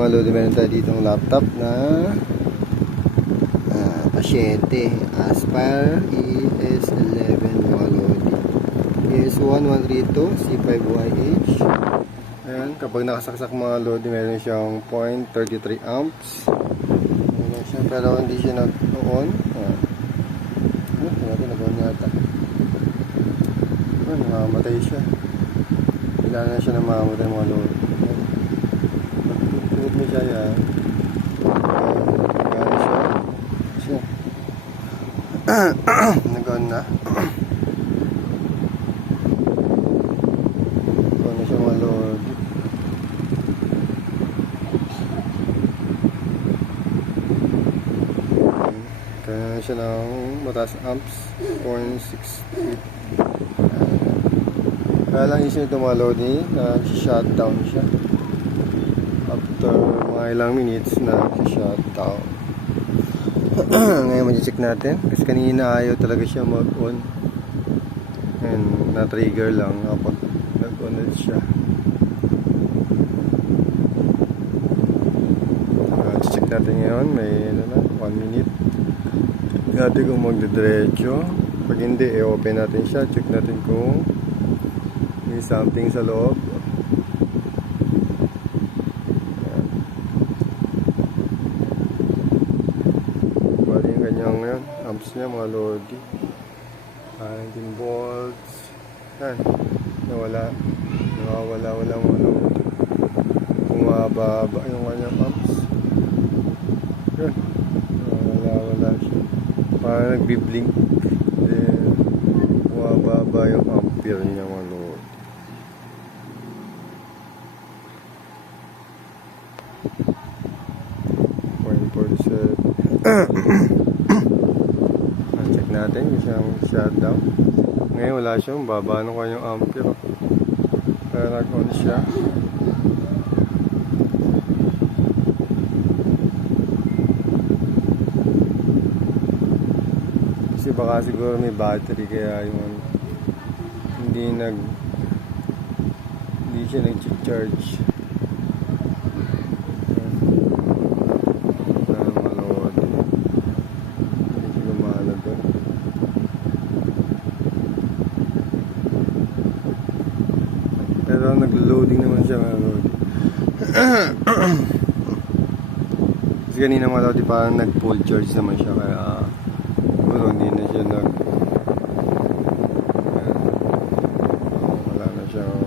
mga lodi, meron tayo ditong laptop na Pasyente Aspire ES11 mga lodi. ES1132 C5YH. Ayan, kapag nakasaksak mga lodi, meron siyang 0.33 amps. Ayan siya, pero hindi siya nag-on. Tingnan natin, nag-on yata. Namamatay siya. Kailangan na siya na mamamatay mga lodi. Pag-pinit mo siya yan. Nag-on na. Nag-on na siya mga lodi. Kaya na siya ng mataas amps 0.68. Kaya lang isip ito mga lodi, nag-shutdown siya. After mga ilang minutes, nag-shutdown. Ngayon mag-check natin kasi kanina ayaw talaga siya mag-on and na-trigger lang kapag nag-on ulit siya. Check natin ngayon, may 1 minute. Check natin kung magdidiretso. Pag hindi, i-open natin siya. Check natin kung may something sa loob. Yung amps niya mga lodi, 19 volts. Yan, nawala walang bumababa yung kanyang amps. Yan, wala siya, parang nagbiblink, then bumababa yung ampere niya mga lodi. Check natin yung siyang shutdown. Ngayon wala siyang baba ng kanyang ampere. Kaya nag-on siya. Kasi baka siguro may battery kaya yung hindi siya nag-charge. Pero nag-loading naman siya mga lodi. Kasi kanina mga lodi parang nag-full charge naman siya, kaya siguro hindi na siya wala na siyang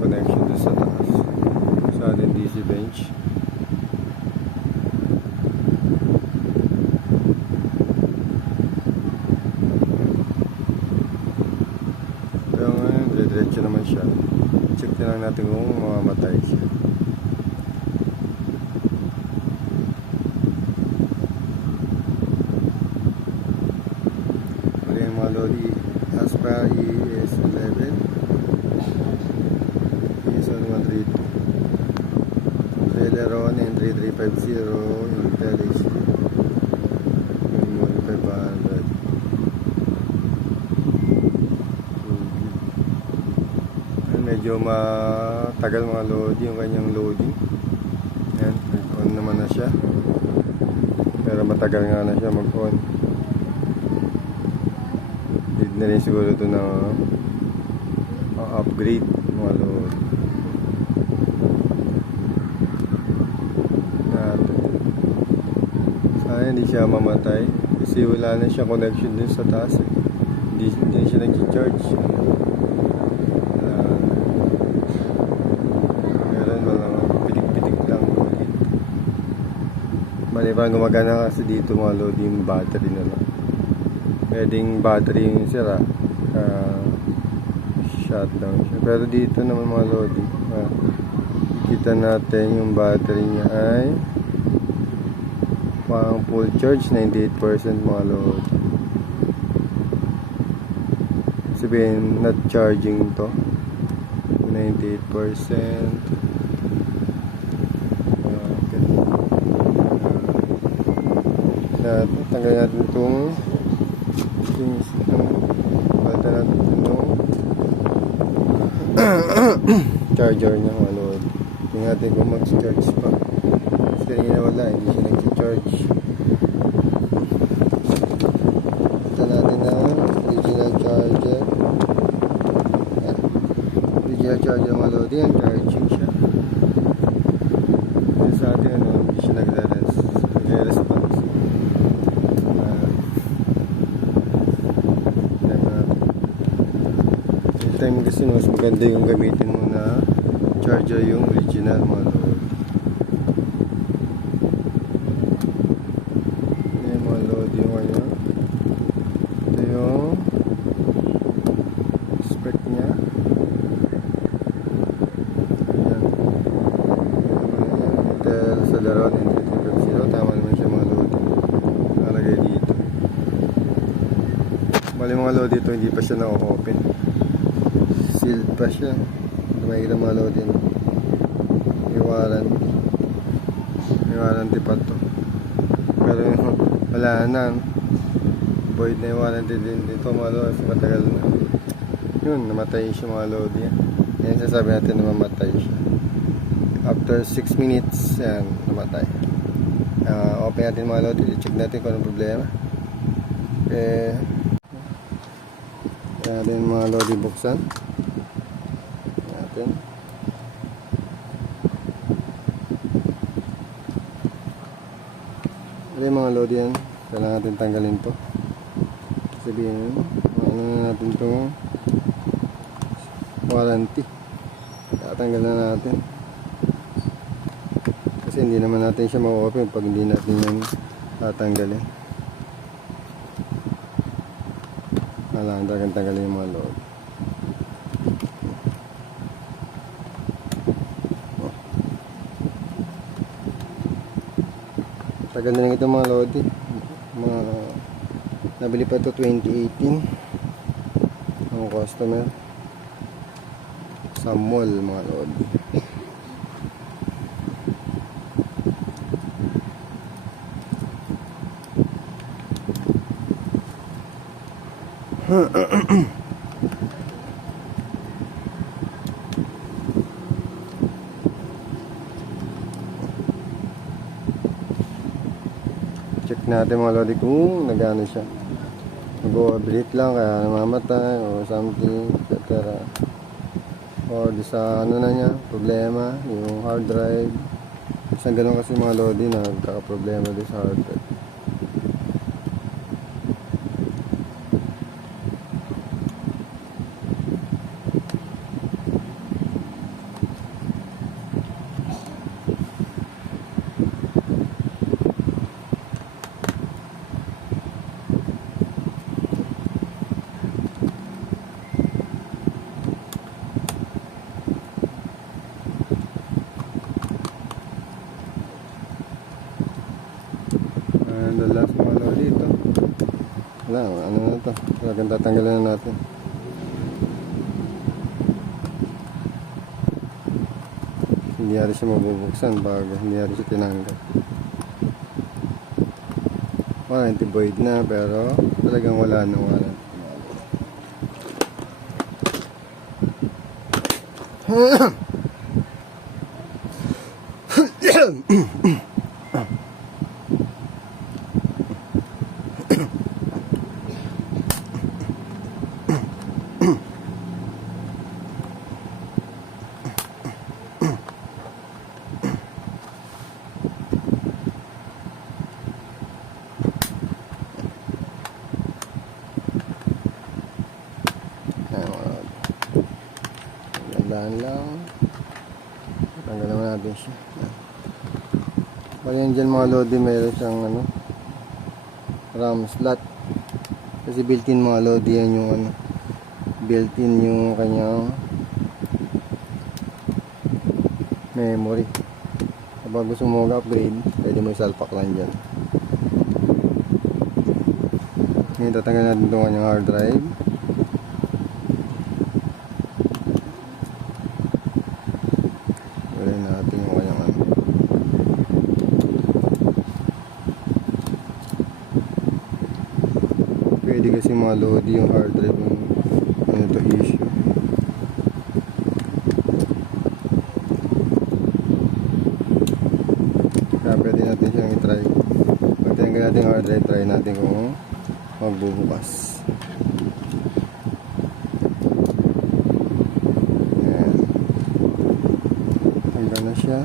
connection doon sa taas sa ating DC bench. Pero ngayon diretso naman siya. Check na lang natin kung mamamatay siya. Pwede yung mga lodi Aspire ES11 ES1132 Celeron N3350 Intel HD Memory 500. Medyo matagal mga loading yung kanyang loading. Yan, on naman na siya. Pero matagal nga na siya mag-on. Need na rin siguro ito na upgrade mga load. Sana hindi siya mamatay kasi wala na siya connection din sa taas. Hindi siya nag-charge. Maliban gumagana kasi dito mga lodi yung battery na lang. Pwedeng battery yung sira, shutdown siya. Pero dito naman mga lodi, kita natin yung battery niya ay parang full charge, 98% mga lodi. Sabihin not charging to, 98%. Tanggalin natin itong balta natin itong charger niya mga lord. Tingnan natin kung mag-charge pa. kanina wala, hindi siya nag-charge. Ito natin na original charger. Yan. Original charger mga lodi, yan, charging siya. Yan sa atin, ano, hindi siya nagre-response. Time kasi mas maganda yung gamitin mo na charger yung original mga lodi. Yan mga lodi yung kanya. Ito yung spec nya. Yan. Intel Celeron N300. Tama naman siya mga lodi. Nalagay dito. Bali mga lodi ito hindi pa siya na-open. Sealed pa siya. Makikita mga lodi. May warranty pa to. Pero wala na. Void na yung warranty din dito mga lodi. Matagal na. Yun, namatay siya mga lodi. Yan sasabi natin na mamatay siya. After 6 minutes, yan, namatay. Open natin mga lodi. I-check natin kung anong problema. Okay. Yan natin mga lodi buksan. Natin. Ito yung mga lodi yan. Kailangan natin tanggalin to. Sabihin, ano na natin itong warranty. Tatanggal na natin. Kasi hindi naman natin siya ma-open pag hindi natin yan tatanggalin. Kailangan talagang tanggalin yung mga lodi. Tagal na lang ito mga lodi. Nabili pa ito 2018 ng customer sa mall mga lodi. Check natin mga lodi kung nagano siya. Nag-overheat lang kaya namamatay or something, etc. Or di sa ano na niya, problema, yung hard drive. Isang ganun kasi mga lodi na nagkaka-problema din sa hard drive. And the last mga lodi ito. Wala, ano na ito. Talagang tatanggalan na natin. Hindi natin siya mabubuksan bago hindi natin siya tinanggal. Warranty void na pero talagang wala nang warranty. Gandaan lang. Tanggal naman natin siya. Bali yan dyan mga lodi, mayroon siyang ano, RAM slot. Kasi built-in mga lodi yan yung ano, built-in yung kanyang memory. Kapag gusto mo mag-upgrade, pwede mo isalpak lang dyan. Ngayon tatanggal natin itong kanyang hard drive. Gawin natin yung kanyang ano. Pwede kasi mga lodi yung hard drive yung ano ito issue. Kaya pwede try natin kung magbubukas. Ayan. Hanggang na siya.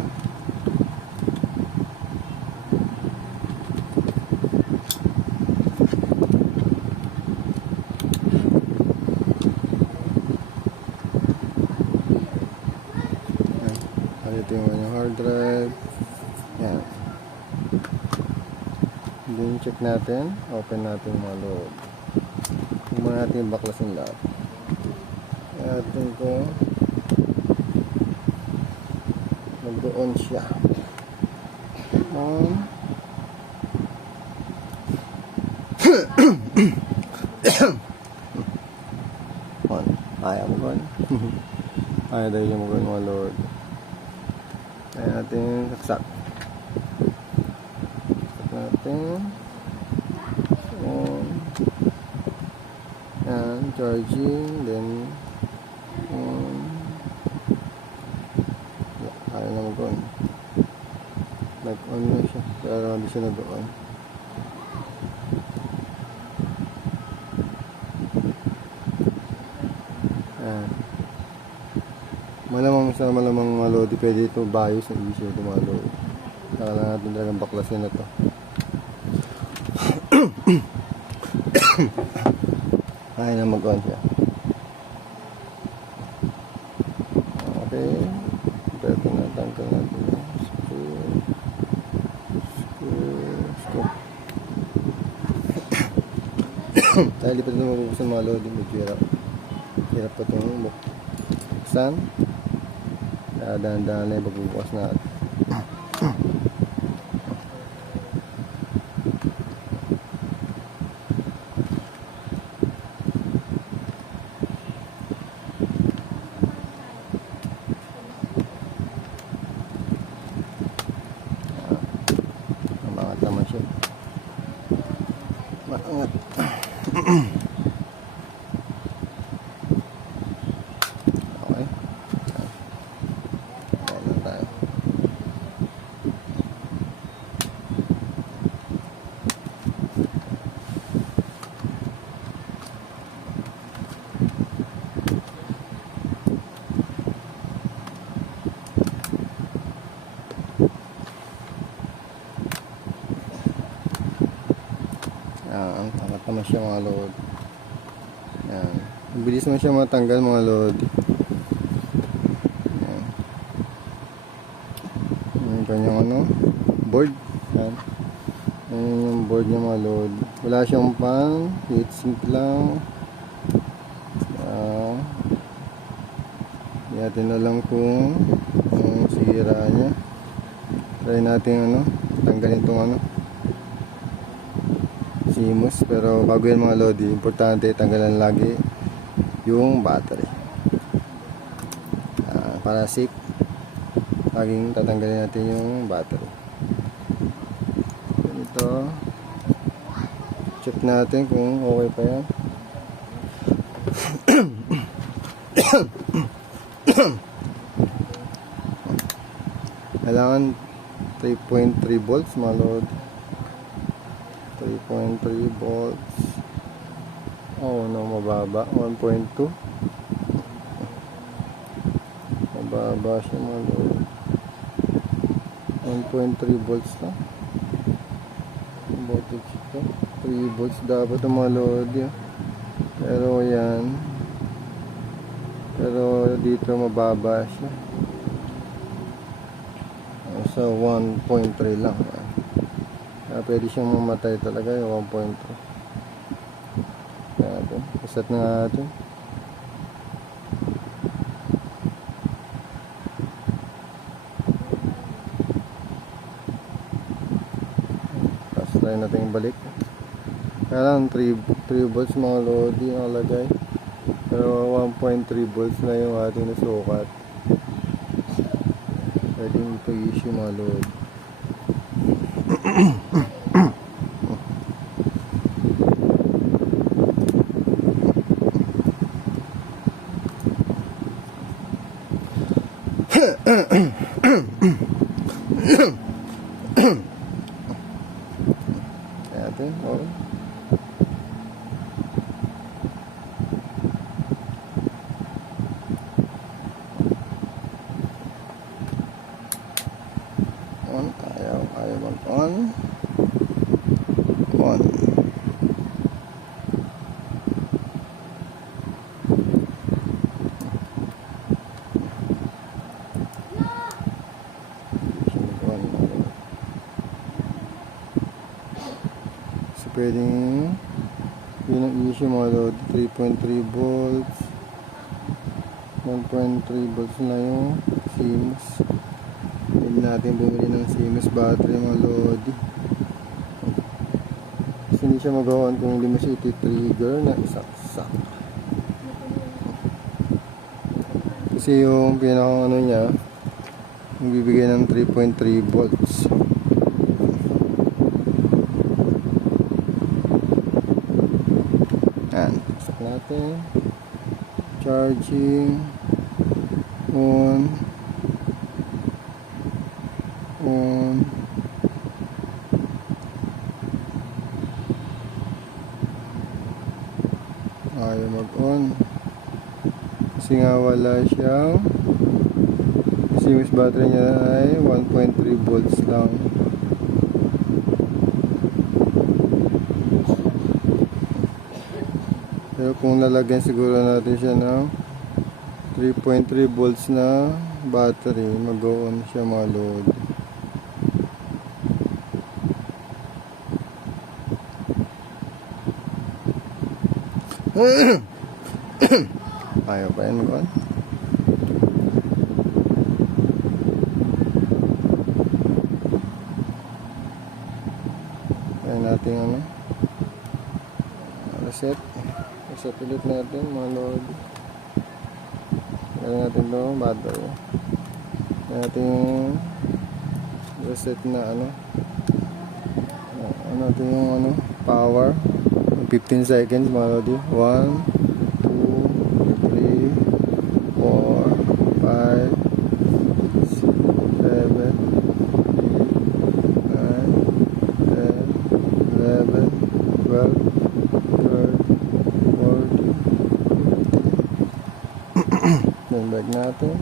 Ito yung hard drive. Yan. Then check natin. Open natin yung mga loob. Huwag muna natin baklasin lahat. Atin ko. Mag-on siya. On. On. Ayaw mo gun. Ayaw dahil yung mag-on mga lord. Ayan natin saksak. Saksak natin. Ayan, charging. Then ayaw na mag-on. Nag-on na siya. Pero hindi siya nag-on. Ayan. Malamang mga lodi, pwede ito bios na issue ito mga lodi. Saka lang natin talagang baklasin na ito. Ayaw na mag-on siya. Okay. Ito na, tanggal natin yung screw. Dahil di pa ito mabubuksan mga lodi, medyo hirap pa itong buksan. Kaya dahan-dahan na yung pagbubukas natin. Maangat naman siya. Maangat. Okay. Ayan na tayo. Ayan, angat naman siya mga load. Ayan. Bilis naman siya matanggal mga load. Ayan. Yung kanyang board. Ayan. Ayan yung board niya mga load. Wala siyang pan. Heatsink lang. Hindi natin alam kung sira niya. Try natin tanggalin itong CMOS, pero bago yan mga lodi, importante tanggalan lagi yung battery. Para safe, laging tatanggalin natin yung battery. Ito, check natin kung okay pa yan. Kailangan 3.3 volts mga lodi. 3.3 volts. Mababa. 1.2. Mababa siya mga lord. 1.3 volts na. Voltage ito. 3 volts dapat ang mga lord. Pero yan. Pero dito mababa siya. Sa 1.3 lang. Pwede siyang mamatay talaga yung 1.2. Natin. Reset na natin. Tapos try natin balik. Kaya lang 3 volts mga lodi ang lagay. Pero 1.3 volts na yung ating nasukat. Pwede ito issue mga lodi. Natin. pwedeng yun ang issue mga load. 3.3 volts, 1.3 volts na yung Siemens. Hindi natin bumili ng Siemens battery mga load. Kasi hindi siya mag-on kung hindi mo siya iti-trigger na isaksak. Kasi yung pinakang ano niya, yung bibigay ng 3.3 volts. Yan, stop natin. Charging. On. Ayaw mag-on. Kasi nga wala siyang Siemens battery niya ay 1.3 volts lang. Pero kung nalagyan siguro natin siya ng 3.3 volts na battery, mag-on siya mga load. Ayaw pa yan mag-on. Ayan natin ano, reset ulit natin mga load. Ayan natin ito battery. Ayan natin reset na ano, ayan natin yung ano, power 15 seconds mga load. 1 then back natin.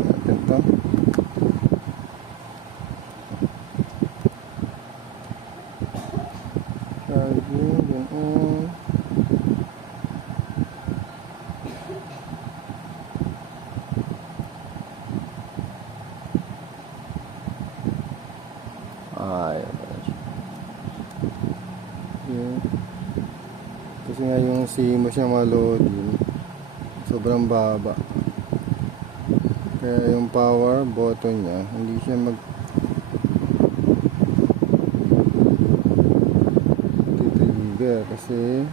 Natin to. Charging, then on. Kasi nga yung Siemens niya mga load, sobrang baba. Kaya yung power button niya hindi siya trigger kasi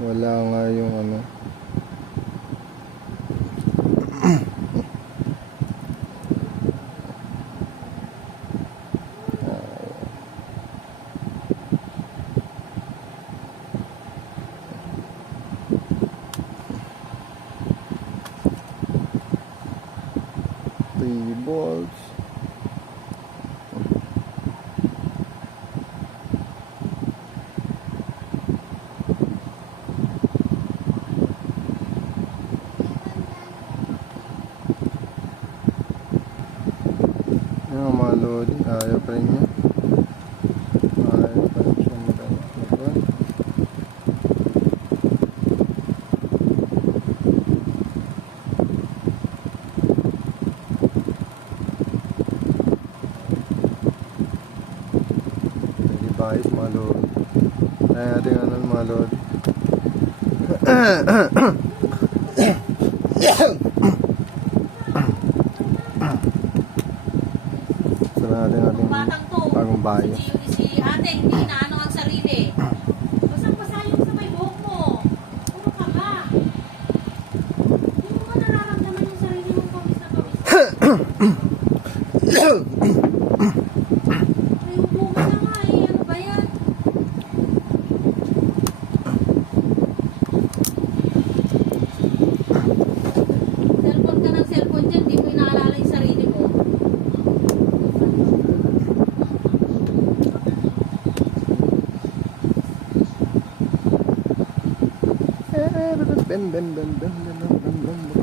wala nga yung ano. Volts. Yung mga load, ayaw pa rin niya. Ayaw pa rin siya mag-on. Ayos mga load. Ayan natin ano mga load. Sara natin ating bagong bayo. Si ate, hindi na ano ang sarili. Basang-basa yung sa may buhok mo. Puro ka ba? Hindi mo ba nararamdaman yung sarili mong pawis na pawis? Ay, upo ka na nga eh. Ano ba yan? Cellphone ka ng cellphone dyan. Di mo inaalala yung sarili mo. Bem bem bem bem bem bem bem bem.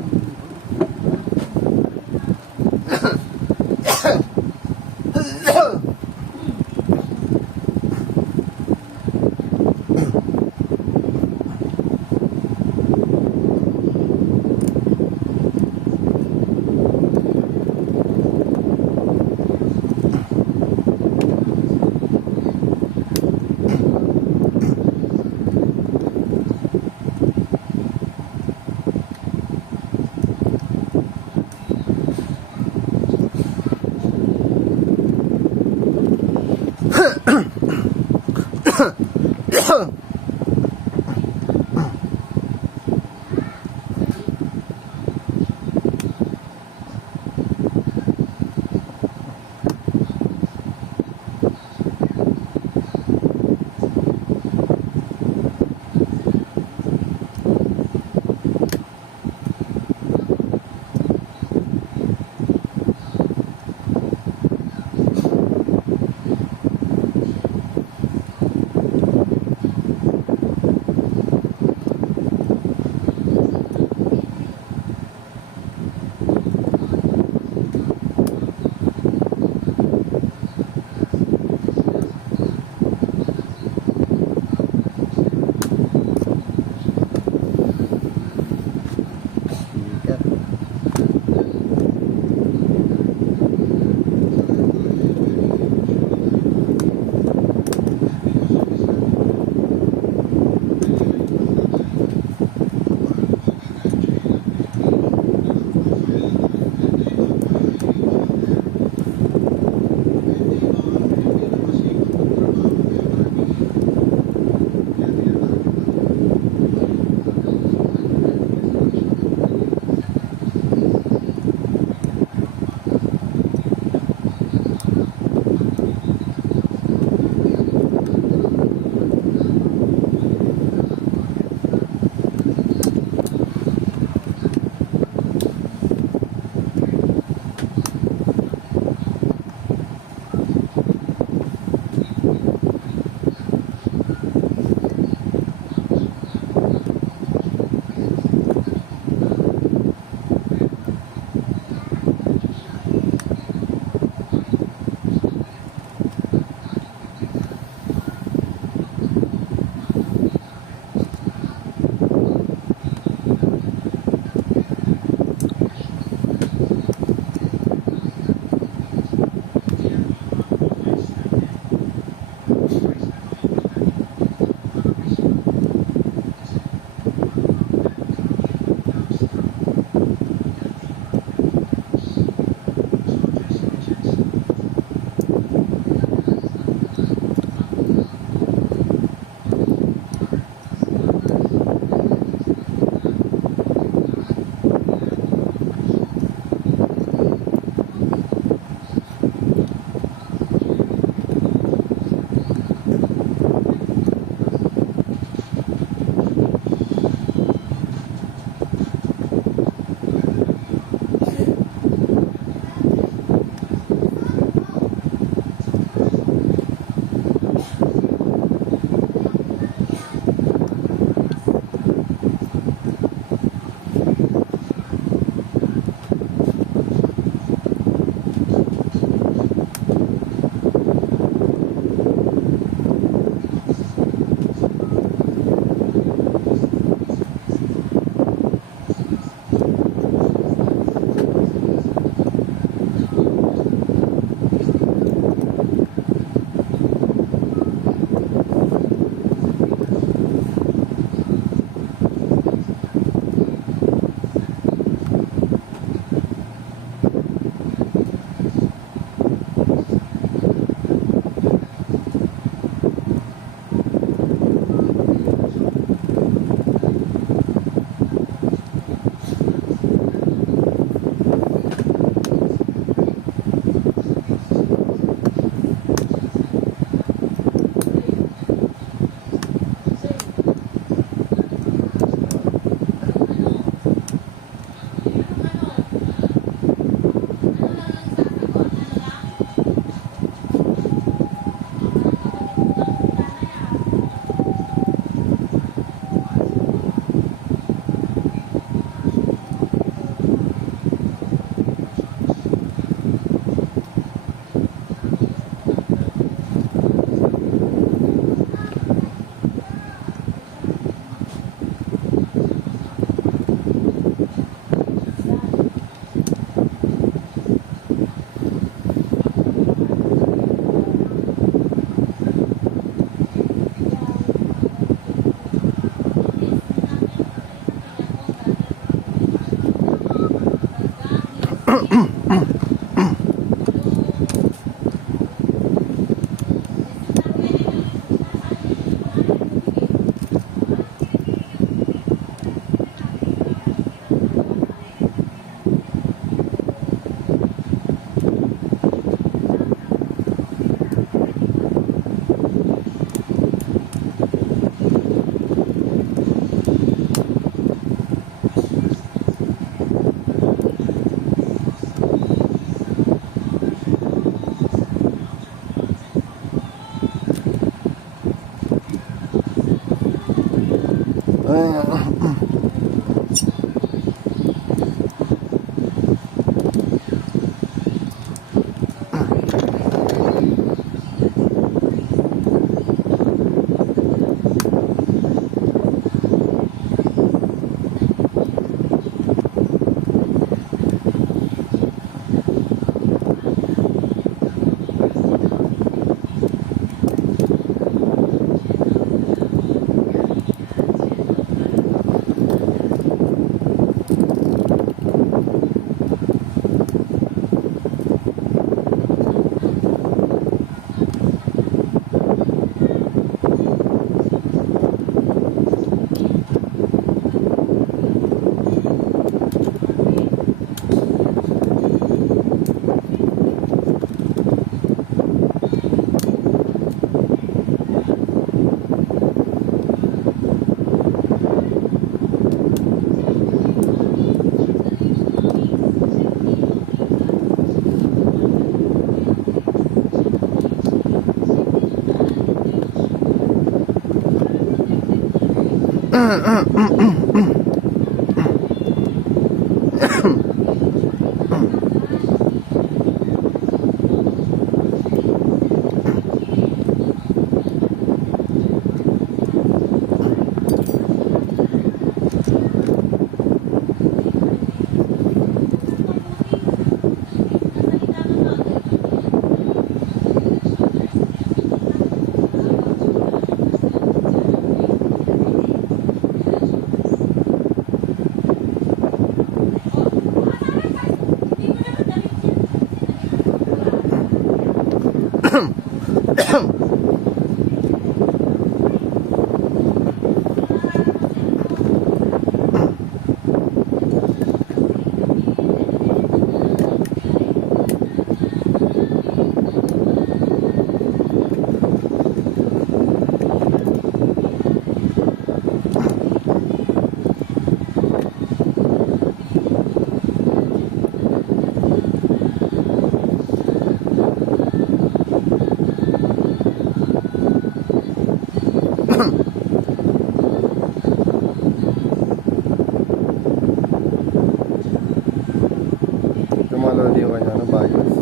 Tumalo din yung kanya ng bias.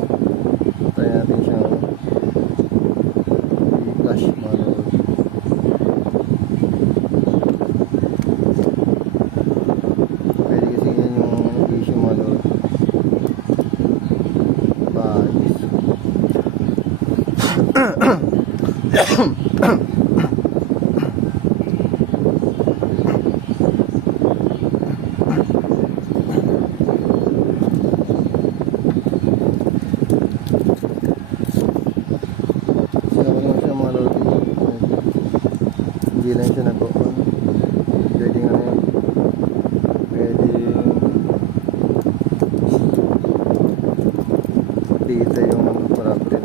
Try natin siyang i-flash mga lodi. Pwede kasi yan yung issue mga lodi. Bias. Hindi lang siya nag-on. Pwede nga yan. Pwede dito yung corrupted.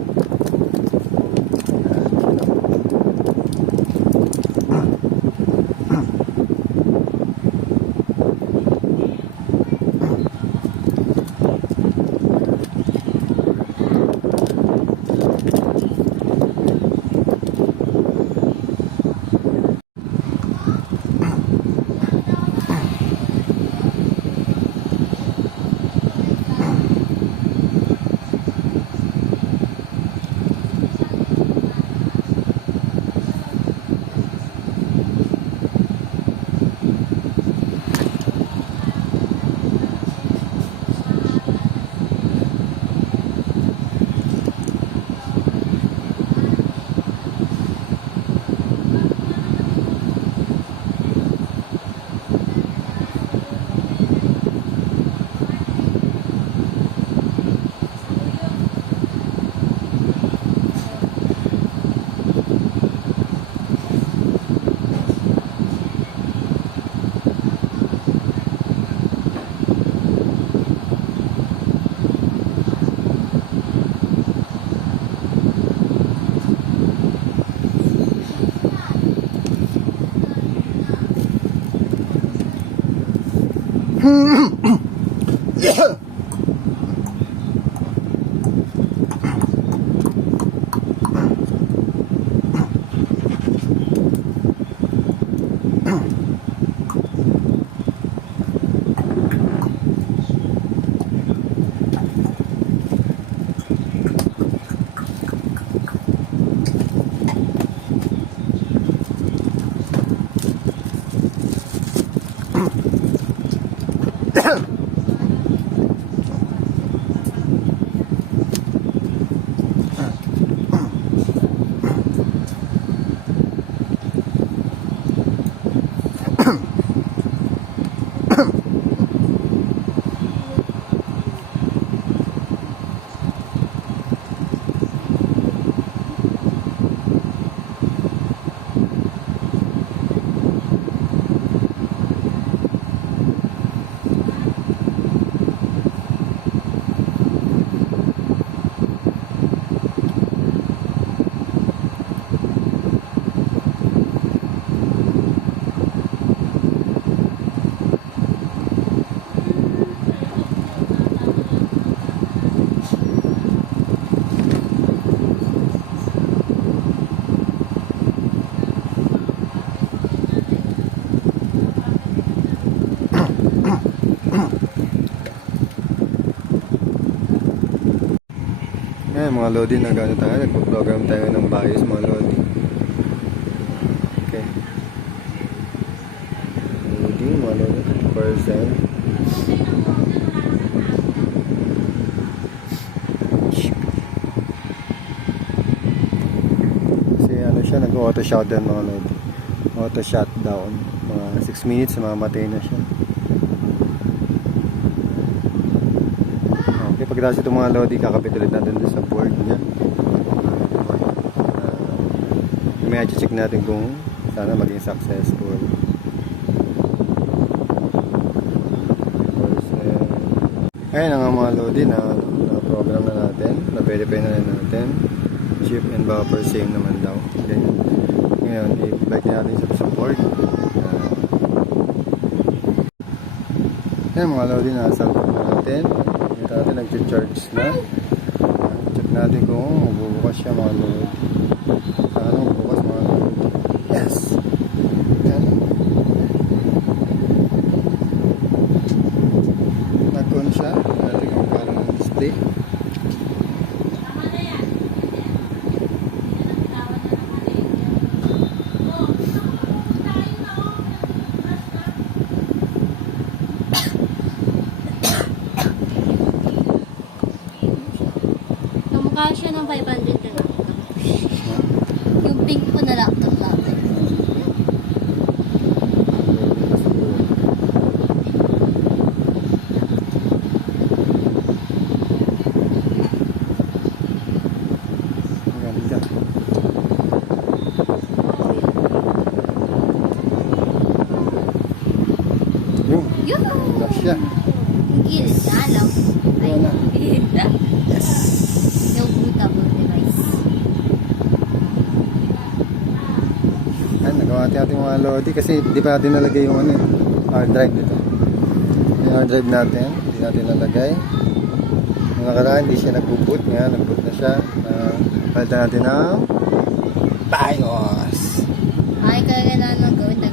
mga Lodi, nag-ano tayo, nagpo-program tayo ng bios mga Lodi. Okay. Loading mga Lodi, 50%. Kasi ano siya, nag-auto shutdown mga Lodi. Auto shutdown. Mga 6 minutes, mamamatay na siya. Okay, pagkatapos itong mga Lodi, kakabit ulit natin doon sa board niya. May check natin kung sana maging successful. Ayun na nga mga Lodi, na program na natin, na-verify na rin natin. Chip and buffer same naman daw. Ganyan. Ngayon, i-bike natin sa support. Ayun mga Lodi, nasa-support natin. Dito natin nag-charge na. Check natin kung magbubukas siya mga Lodi. Sana magbukas mga Lodi. Yes! Yan. Nag-on siya. Natin kung paano ng display. Tama na yan. Tawad na naman eh. Oh, tayo na oh. Kamukha siya ng 500 na lang. Yung pink po na laptop natin. Ganda. Yung, Yun! wala siya. Yes, alam. Ay, Wala. ganda. Yes! No bootable device. Ayan, nagawa natin mga Lodi kasi di pa natin nalagay yung ano, hard drive dito. Yung hard drive natin, hindi natin nalagay. Yung nakaraan, hindi siya nag-boot. Ngayon, nag-boot na siya. Palitan natin ng BIOS. Ay, kailangan gawin na